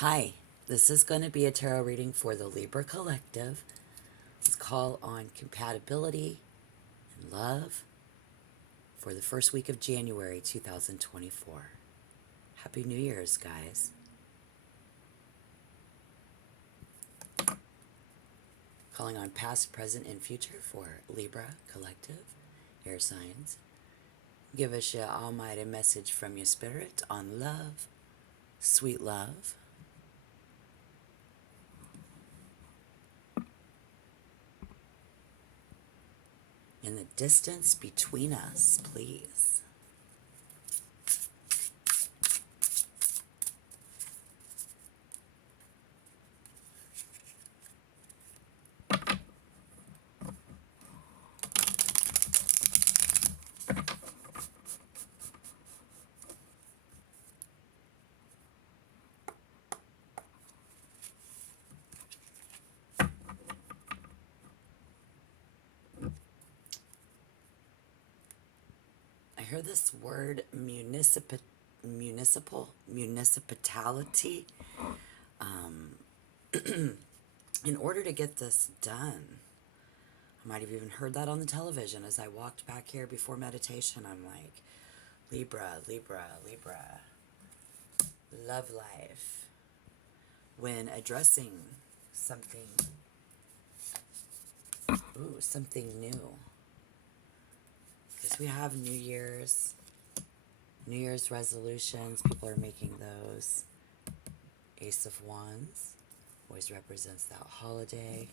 Hi, this is going to be a tarot reading for the Libra Collective. Let's call on compatibility and love for the first week of January 2024. Happy New Year's, guys. Calling on past, present, and future for Libra Collective, air signs. Give us your almighty message from your spirit on love, sweet love. In the distance between us, please. I hear this word municipality. In order to get this done, I might have even heard that on the television as I walked back here before meditation. I'm like, Libra, Libra, Libra, love life. When addressing something, something new. Because we have New Year's resolutions. People are making those. Ace of Wands always represents that holiday.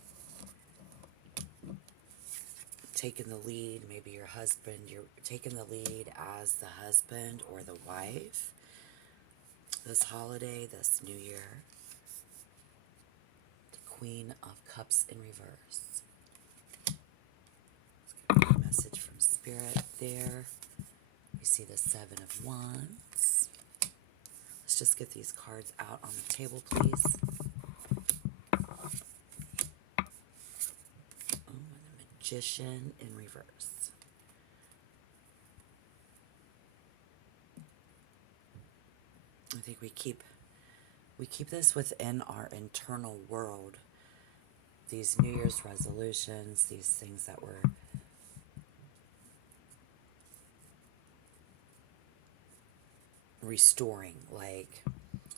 Taking the lead, maybe your husband, you're taking the lead as the husband or the wife this holiday, this new year. The Queen of Cups in reverse. Let's get a message from Spirit there. We see the Seven of Wands. Let's just get these cards out on the table, please. And the Magician in reverse. I think we keep this within our internal world. These New Year's resolutions, these things that we're restoring, like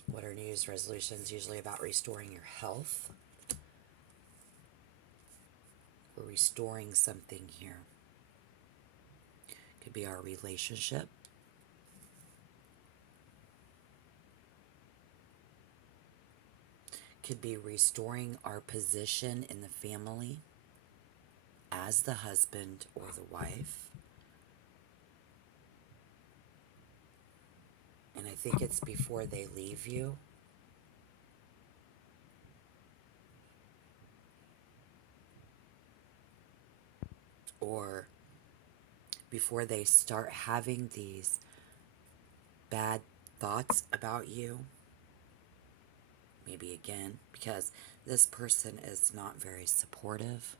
what are New Year's resolutions? Usually about restoring your health. We're restoring something here. Could be our relationship. Could be restoring our position in the family as the husband or the wife. And I think it's before they leave you. Or before they start having these bad thoughts about you. Maybe again, because this person is not very supportive.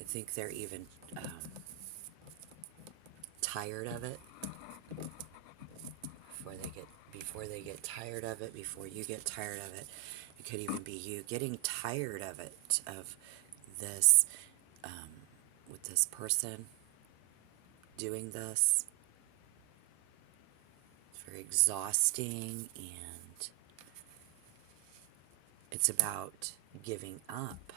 I think they're even tired of it. Before they get tired of it, before you get tired of it, it could even be you getting tired of it, of this, with this person doing this. It's very exhausting, and it's about giving up.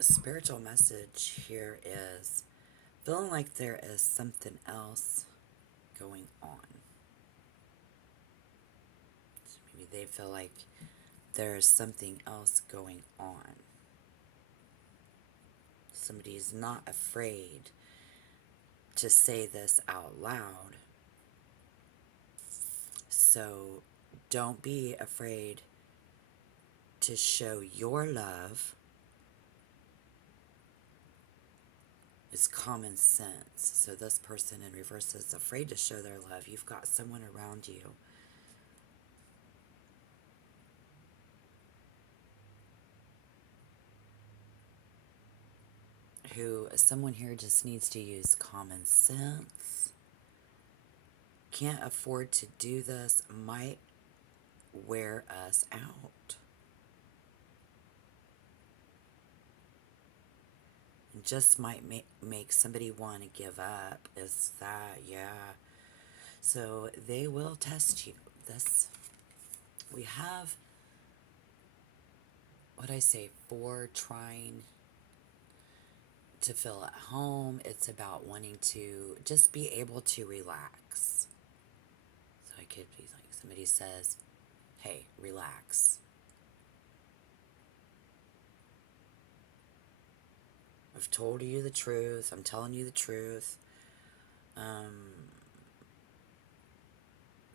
Spiritual message here is feeling like there is something else going on. So maybe they feel like there's something else going on. Somebody's not afraid to say this out loud. So don't be afraid to show your love. Is common sense. So this person in reverse is afraid to show their love. You've got someone around you who someone here just needs to use common sense, can't afford to do this, might wear us out. Just might make somebody want to give up. Is that, yeah. So they will test you. This, we have, what I say, 4 trying to feel at home. It's about wanting to just be able to relax. So I could be like, somebody says, hey, relax. I've told you the truth. I'm telling you the truth.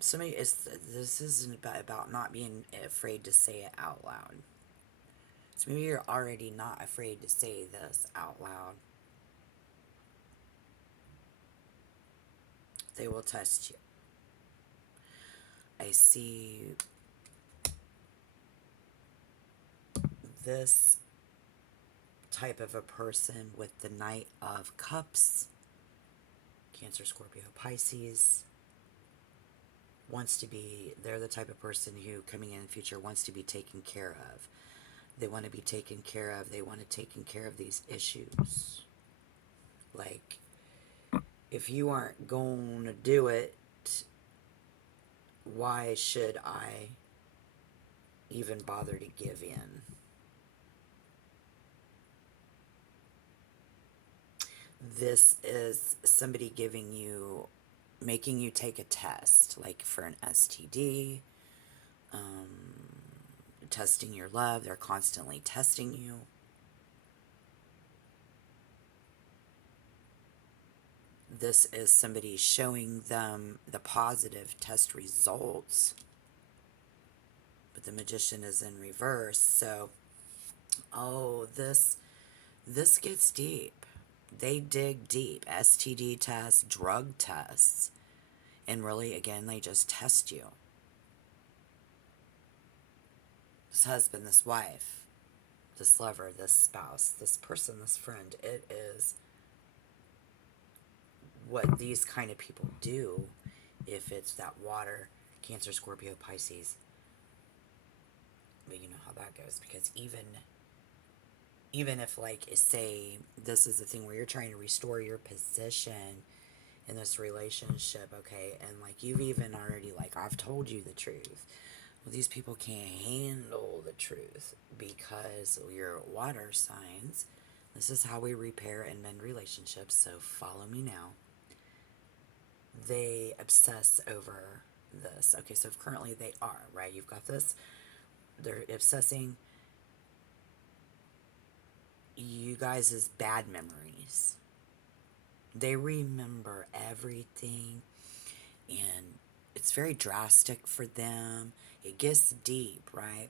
Somebody is. This isn't about not being afraid to say it out loud. So maybe you're already not afraid to say this out loud. They will test you. I see this type of a person with the Knight of Cups, Cancer, Scorpio, Pisces, wants to be, they're the type of person who coming in the future wants to be taken care of. They want to be taken care of. They want to take care of these issues. Like, if you aren't going to do it, why should I even bother to give in? This is somebody giving you, making you take a test, like for an STD, testing your love. They're constantly testing you. This is somebody showing them the positive test results, but the Magician is in reverse. So, oh, this gets deep. They dig deep. STD tests, drug tests, and really, again, they just test you. This husband, this wife, this lover, this spouse, this person, this friend, it is what these kind of people do if it's that water, Cancer, Scorpio, Pisces. But you know how that goes, because even if, like, say this is the thing where you're trying to restore your position in this relationship, okay, and like you've even already, like, I've told you the truth. Well, these people can't handle the truth because you're water signs. This is how we repair and mend relationships, so follow me now. They obsess over this. Okay, so currently they are, right? You've got this. They're obsessing. You guys' bad memories. They remember everything, and it's very drastic for them. It gets deep, right?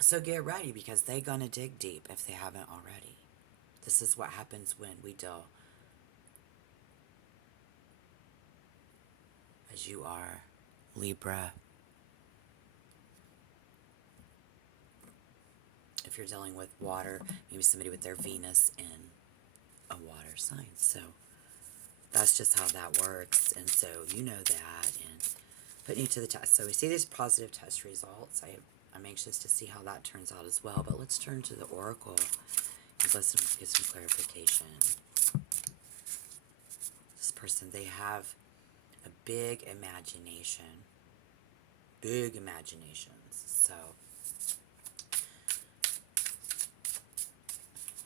So get ready, because they're gonna dig deep if they haven't already. This is what happens when we deal as you are, Libra. If you're dealing with water, maybe somebody with their Venus in a water sign. So that's just how that works. And so you know that, and putting you to the test. So we see these positive test results. I'm anxious to see how that turns out as well. But let's turn to the Oracle and let's get some clarification. This person, they have a big imagination. Big imaginations. So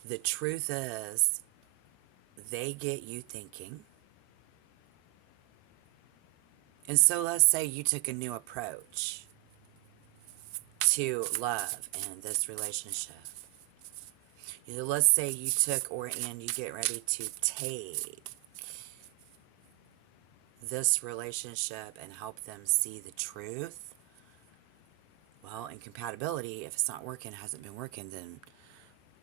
the truth is, they get you thinking. And so let's say you took a new approach to love and this relationship. Let's say you took, and you get ready to take this relationship and help them see the truth. Well, in compatibility, if it's not working, hasn't been working, then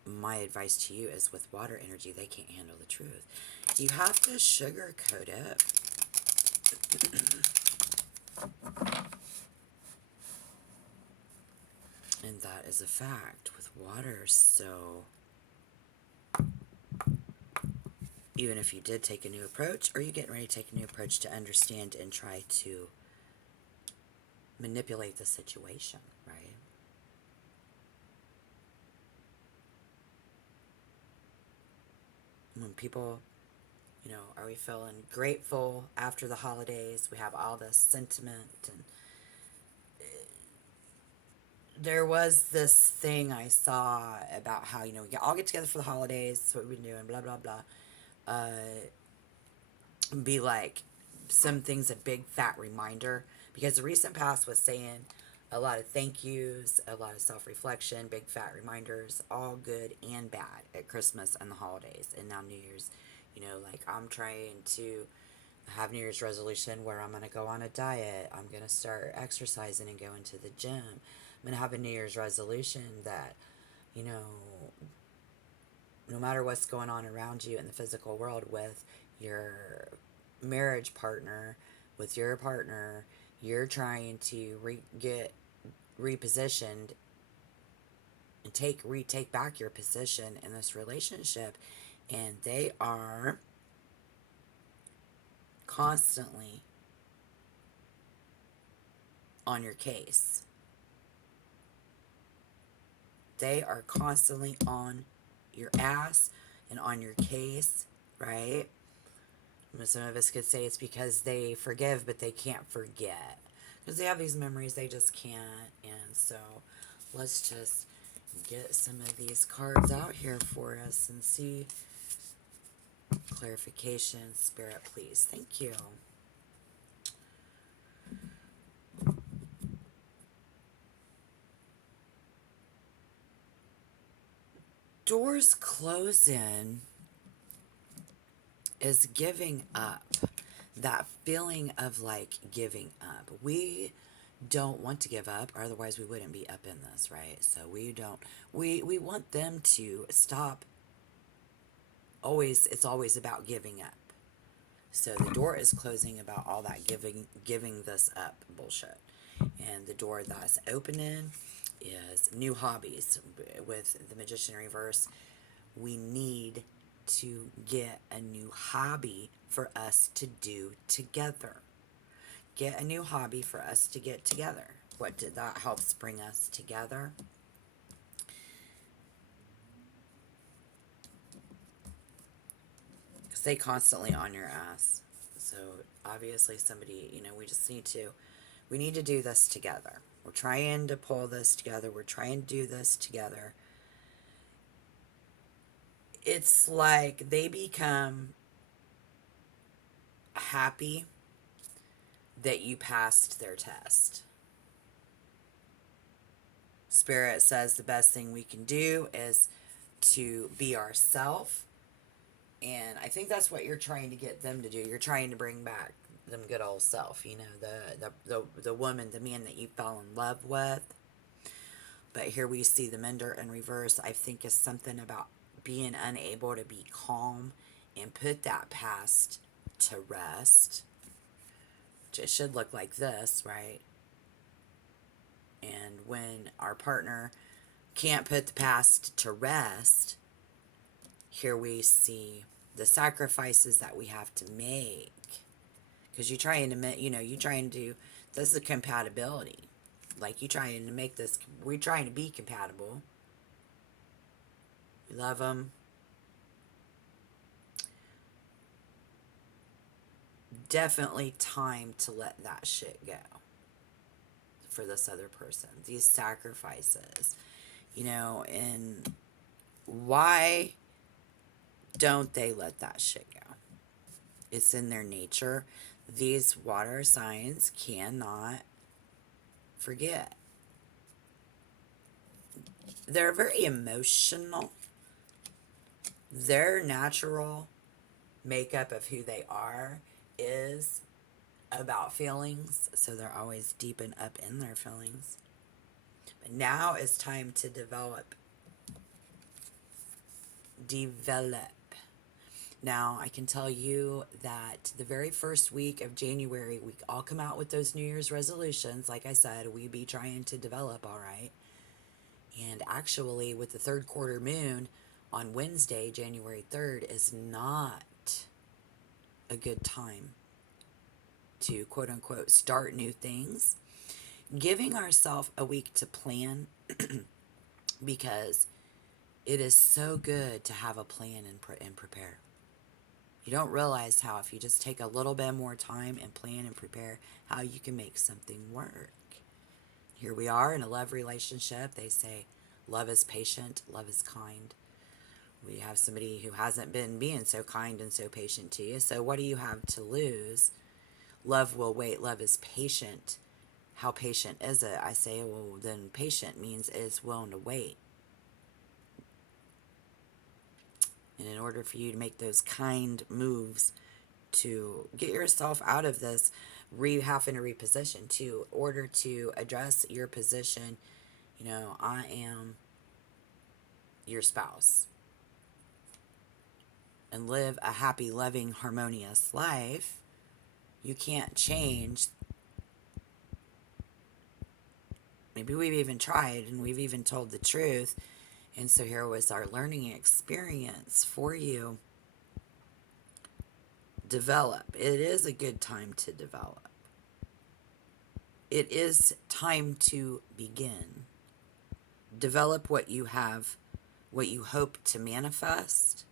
my advice to you is, with water energy, they can't handle the truth. You have to sugarcoat it. And that is a fact with water. So even if you did take a new approach, or you're getting ready to take a new approach to understand and try to manipulate the situation, right? When people, are we feeling grateful after the holidays? We have all this sentiment, and there was this thing I saw about how, we all get together for the holidays, that's what we've been doing, blah, blah, blah. Be like, some things a big fat reminder, because the recent past was saying a lot of thank yous, a lot of self-reflection, big fat reminders, all good and bad at Christmas and the holidays. And now New Year's, like, I'm trying to have New Year's resolution where I'm going to go on a diet, I'm going to start exercising and going to the gym. I'm going to have a New Year's resolution that, no matter what's going on around you in the physical world with your marriage partner, with your partner, you're trying to get repositioned and retake back your position in this relationship, and they are constantly on your case. They are constantly on your ass and on your case, right? Some of us could say it's because they forgive, but they can't forget. Because they have these memories they just can't. And so let's just get some of these cards out here for us and see. Clarification, Spirit, please. Thank you. Doors closing is giving up. That feeling of like giving up. We don't want to give up, otherwise we wouldn't be up in this, right? So we want them to stop. It's always about giving up. So the door is closing about all that giving this up bullshit. And the door that's opening is new hobbies. With the Magician in reverse, we need to get a new hobby for us to do together. Get a new hobby for us to get together. What did that helps bring us together? Because they constantly on your ass. So obviously somebody, we need to do this together. We're trying to pull this together. We're trying to do this together. It's like they become happy that you passed their test. Spirit says the best thing we can do is to be ourselves. And I think that's what you're trying to get them to do. You're trying to bring back them good old self, the woman, the man that you fell in love with. But here we see the Mender in reverse. I think is something about being unable to be calm and put that past to rest. Which it should look like this, right? And when our partner can't put the past to rest, here we see the sacrifices that we have to make. Because you're trying to, this is compatibility. Like, you trying to make this, we're trying to be compatible. We love them. Definitely time to let that shit go for this other person. These sacrifices, and why don't they let that shit go? It's in their nature. These water signs cannot forget. They're very emotional. Their natural makeup of who they are is about feelings, so they're always deep and up in their feelings. But now it's time to develop. Now, I can tell you that the very first week of January, we all come out with those New Year's resolutions. Like I said, we be trying to develop, all right? And actually, with the third quarter moon on Wednesday, January 3rd, is not a good time to quote unquote start new things. Giving ourselves a week to plan because it is so good to have a plan and prepare. You don't realize how if you just take a little bit more time and plan and prepare, how you can make something work. Here we are in a love relationship. They say love is patient, love is kind. We have somebody who hasn't been being so kind and so patient to you. So what do you have to lose? Love will wait. Love is patient. How patient is it? I say, well, then patient means it's willing to wait. And in order for you to make those kind moves to get yourself out of this having to reposition, to order to address your position, I am your spouse, and live a happy, loving, harmonious life, you can't change. Maybe we've even tried and we've even told the truth. And so here was our learning experience for you. Develop. It is a good time to develop. It is time to begin. Develop what you have, what you hope to manifest.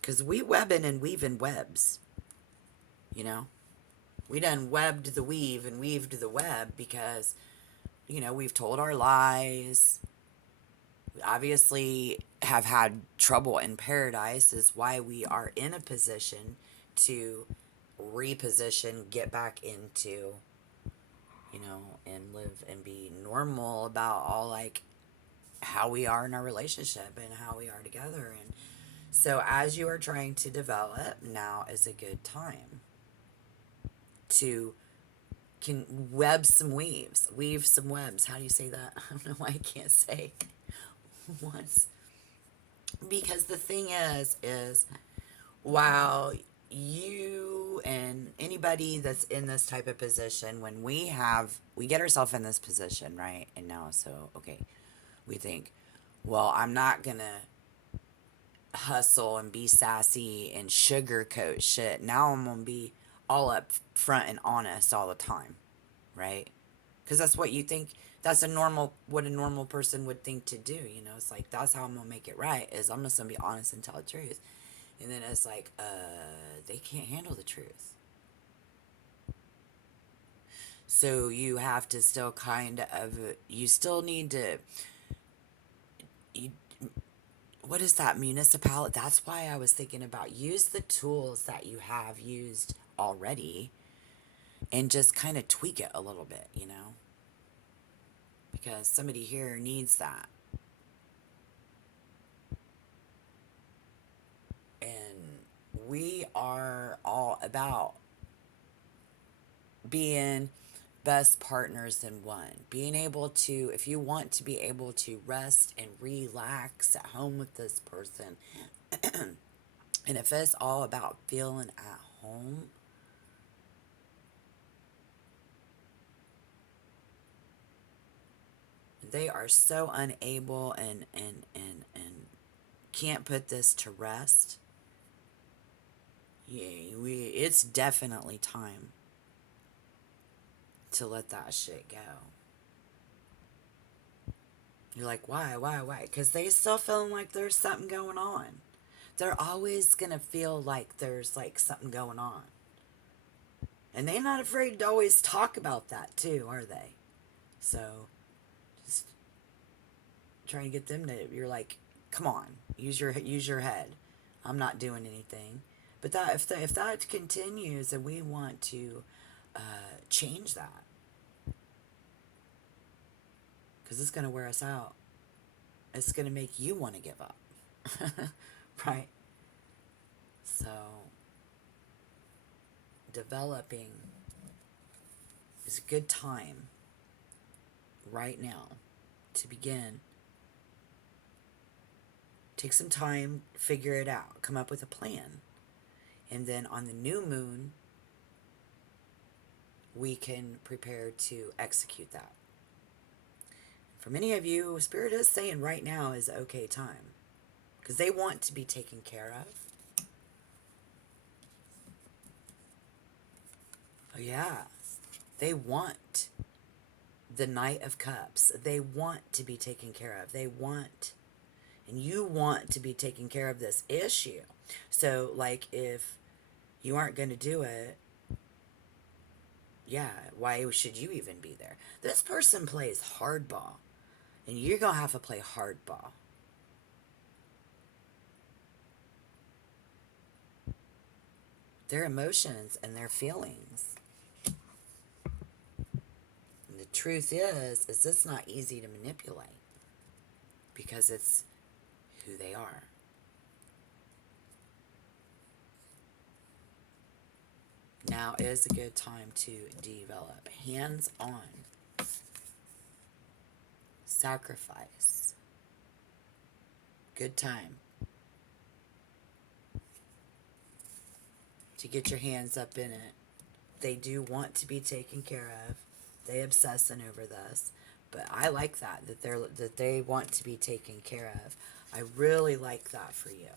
Because we webbing and weaving webs, We done webbed the weave and weaved the web because, we've told our lies. We obviously have had trouble in paradise, is why we are in a position to reposition, get back into, and live and be normal about all like how we are in our relationship and how we are together. And so as you are trying to develop, now is a good time to can weave some webs. How do you say that? I don't know why I can't say once. Because the thing is while you and anybody that's in this type of position, when we get ourselves in this position, right? And now, so, okay, we think, well, I'm not gonna hustle and be sassy and sugarcoat shit. Now I'm gonna be all up front and honest all the time, right? Because that's what you think. That's what a normal person would think to do. It's like, that's how I'm gonna make it right. Is I'm just gonna be honest and tell the truth. And then it's like, they can't handle the truth. So you have to still you still need to. What is that, municipality? That's why I was thinking about use the tools that you have used already and just kind of tweak it a little bit, because somebody here needs that. And we are all about being best partners in one. Being able to, if you want to be able to rest and relax at home with this person, and if it's all about feeling at home, they are so unable and can't put this to rest. Yeah, it's definitely time to let that shit go. You're like, why? Because they still feeling like there's something going on. They're always going to feel like there's like something going on. And they're not afraid to always talk about that too, are they? So, just trying to get them to, you're like, come on, use your head. I'm not doing anything. But that if that continues and we want to change that, because it's going to wear us out. It's going to make you want to give up. Right? So, developing is a good time right now to begin. Take some time, figure it out, come up with a plan. And then on the new moon, we can prepare to execute that. For many of you, Spirit is saying right now is okay time. Because they want to be taken care of. yeah. They want the Knight of Cups. They want to be taken care of. They want, and you want to be taking care of this issue. So, like, if you aren't going to do it, yeah, why should you even be there? This person plays hardball, and you're going to have to play hardball. Their emotions and their feelings. And the truth is it's not easy to manipulate because it's who they are. Now is a good time to develop. Hands on. Sacrifice. Good time to get your hands up in it. They do want to be taken care of. They obsessing over this, but I like that they want to be taken care of. I really like that for you,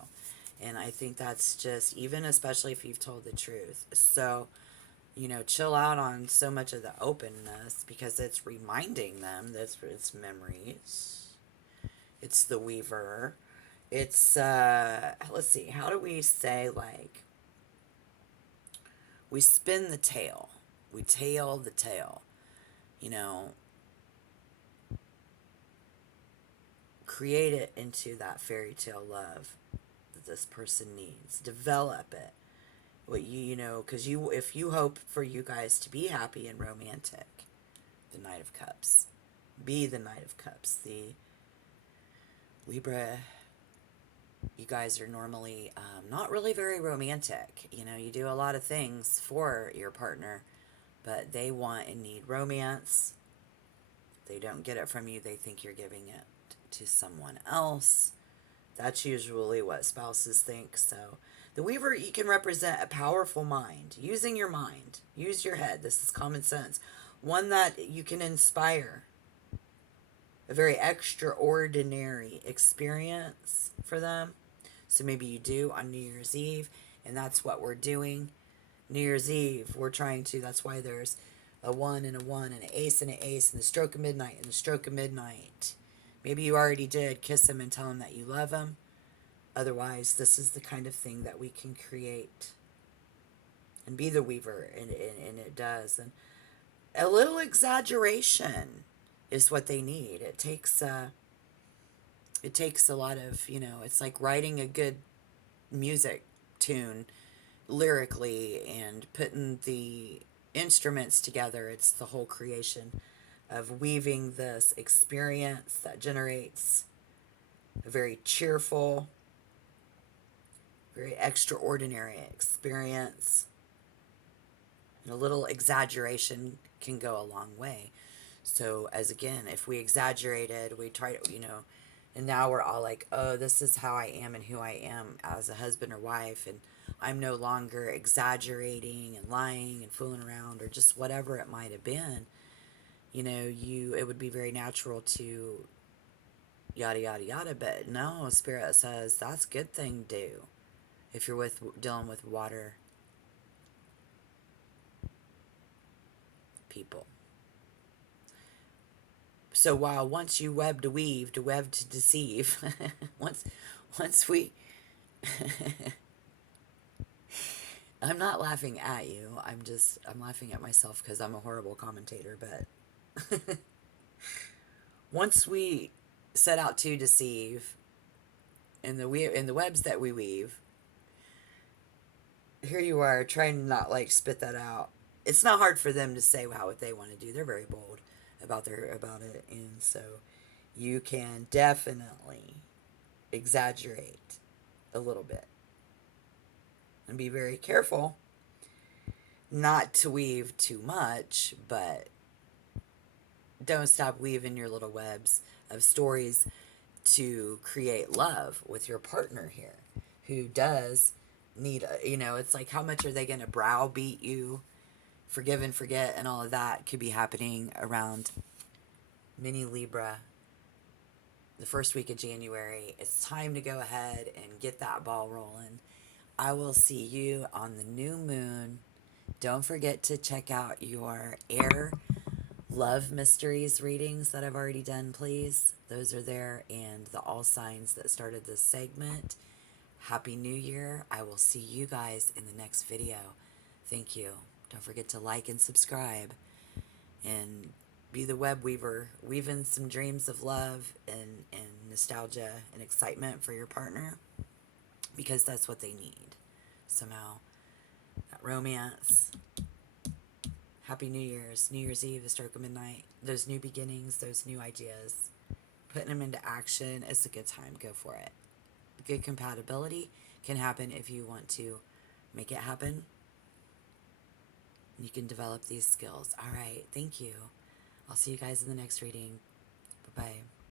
and I think that's just, even especially if you've told the truth. So, chill out on so much of the openness because it's reminding them that it's memories. It's the weaver. It's let's see, how do we say, like, we spin the tail. We tail the tail. Create it into that fairy tale love that this person needs. Develop it. What because if you hope for you guys to be happy and romantic, the Knight of Cups. Be the Knight of Cups. The Libra, you guys are normally not really very romantic. You do a lot of things for your partner, but they want and need romance. They don't get it from you. They think you're giving it to someone else. That's usually what spouses think. So the Weaver, you can represent a powerful mind, using your mind. Use your head. This is common sense. One that you can inspire. A very extraordinary experience for them. So maybe you do on New Year's Eve, and that's what we're doing. New Year's Eve, we're trying to, that's why there's a 1 and a 1 and an ace and an ace and the stroke of midnight and the stroke of midnight. Maybe you already did kiss him and tell him that you love him. Otherwise, this is the kind of thing that we can create and be the weaver, and it does. And a little exaggeration is what they need. It takes a lot of, it's like writing a good music tune lyrically and putting the instruments together. It's the whole creation of weaving this experience that generates a very cheerful, very extraordinary experience. And a little exaggeration can go a long way. So, as again, if we exaggerated, we try to, and now we're all like, oh, this is how I am and who I am as a husband or wife, and I'm no longer exaggerating and lying and fooling around or just whatever it might have been. It would be very natural to yada yada yada, but no, Spirit says that's a good thing to do if you're dealing with water people. So while once you web to weave, to web to deceive, once we I'm not laughing at you. I'm laughing at myself because I'm a horrible commentator, but once we set out to deceive in the webs that we weave, here you are trying to not like spit that out. It's not hard for them to say what they want to do. They're very bold about it, and so you can definitely exaggerate a little bit and be very careful not to weave too much, but don't stop weaving your little webs of stories to create love with your partner here, who does need it's like, how much are they going to browbeat you, forgive and forget, and all of that could be happening around mini Libra the first week of January. It's time to go ahead and get that ball rolling. I will see you on the new moon Don't forget to check out your air love mysteries readings that I've already done, please. Those are there, and the all signs that started this segment. Happy New Year. I will see you guys in the next video. Thank you. Don't forget to like and subscribe, and be the web weaver, weaving some dreams of love and nostalgia and excitement for your partner, because that's what they need. Somehow, that romance. Happy New Year's, New Year's Eve, historical midnight, those new beginnings, those new ideas, putting them into action. It's a good time. Go for it. Good compatibility can happen if you want to make it happen. You can develop these skills. All right. Thank you. I'll see you guys in the next reading. Bye-bye.